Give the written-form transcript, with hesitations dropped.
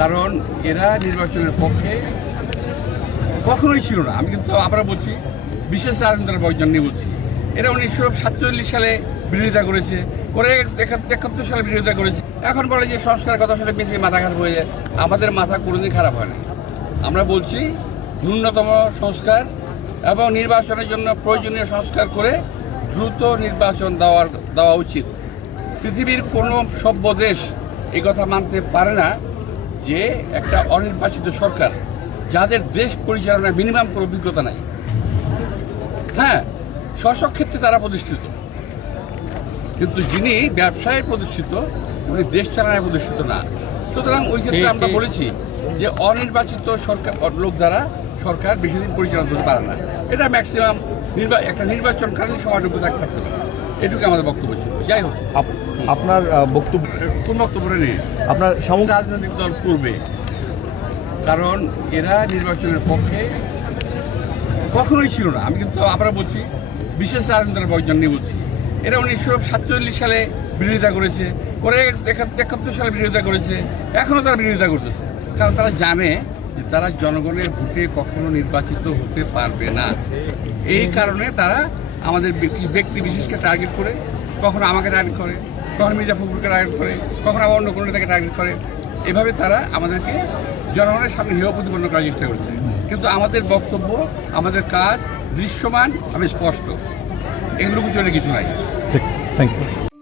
কারণ এরা নির্বাচনের পক্ষে কখনোই ছিল না। আমি কিন্তু আবার বলছি, বিশেষ রাজেন্দ্র বৈজন নিয়ে বলছি, এরা 1947 সালে বিরোধিতা করেছে, পরে 71 সালে বিরোধিতা করেছে। এখন বলে যে সংস্কারের কথা শুনে বিএনপি মাথা খারাপ হয়ে যায়। আমাদের মাথা কোনোদিন খারাপ হয় না। আমরা বলছি ন্যূনতম সংস্কার এবং নির্বাচনের জন্য প্রয়োজনীয় সংস্কার করে দ্রুত নির্বাচন দেওয়া উচিত। পৃথিবীর কোনো সভ্য দেশ এই কথা মানতে পারে না যে একটা অনির্বাচিত সরকার, যাদের দেশ পরিচালনায় মিনিমাম কোনো অভিজ্ঞতা নাই, হ্যাঁ শাসক ক্ষেত্রে তারা প্রতিষ্ঠিত, কিন্তু যিনি ব্যবসায় প্রতিষ্ঠিত উনি দেশ চালানায় প্রতিষ্ঠিত না। সুতরাং ওই ক্ষেত্রে আমরা বলেছি যে অনির্বাচিত সরকার লোক দ্বারা সরকার বেশি দিন পরিচালনা করতে পারে না। এটা ম্যাক্সিমাম একটা নির্বাচনকালীন সময়টুকু থাকতে পারে। এটুকু আমাদের বক্তব্য ছিল। যাই হোক, আপনার বক্তব্য কোন বক্তব্য নেই। আপনার সামগ্রিক রাজনৈতিক দল করবে, কারণ এরা নির্বাচনের পক্ষে কখনোই ছিল না। আমি কিন্তু আবার বলছি, বিশেষ রাজেন্দ্র বৈজন নিয়ে বলছি, এরা 1947 সালে বিরোধিতা করেছে, পরে 71 সালে বিরোধিতা করেছে, এখনও তারা বিরোধিতা করতেছে। কারণ তারা জানে যে তারা জনগণের ভোটে কখনো নির্বাচিত হতে পারবে না। এই কারণে তারা আমাদের ব্যক্তি বিশেষকে টার্গেট করে, কখনো আমাকে টার্গেট করে, কখনো মির্জা ফখরুলকে টার্গেট করে, কখনো আবার অন্য কোনো নেতাকে টার্গেট করে। এভাবে তারা আমাদেরকে জনগণের সামনে হেয় প্রতিপন্ন করার চেষ্টা করছে। কিন্তু আমাদের বক্তব্য, আমাদের কাজ দৃশ্যমান এবং স্পষ্ট, এগুলো চলে কিছু নাই। Thank you.